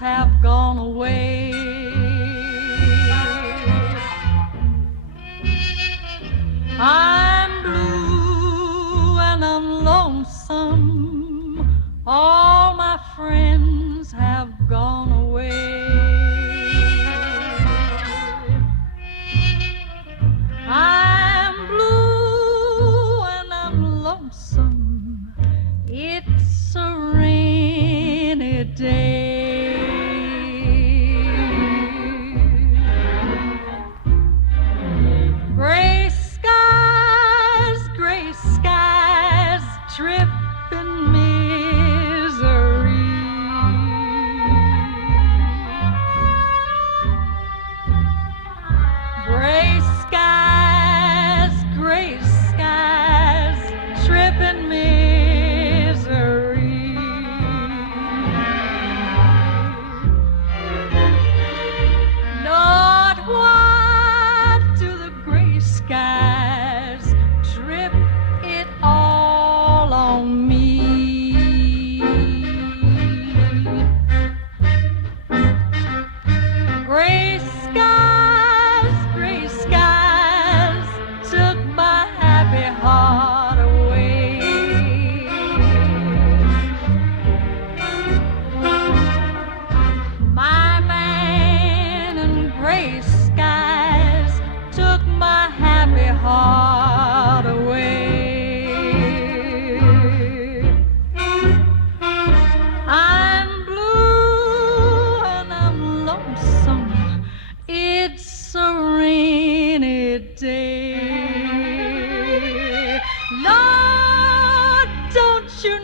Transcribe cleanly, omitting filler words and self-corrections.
friends have gone away. I'm blue and I'm lonesome. All my friends have gone away. I'm blue and I'm lonesome. It's a rainy day. Gray skies, tripping misery. Gray skies, tripping misery. Lord, what do the gray skies trip it all on me? Gray skies took my happy heart away. My man in gray skies took my happy heart away. I'm blue and I'm lonesome. It's a rainy day. Lord, don't you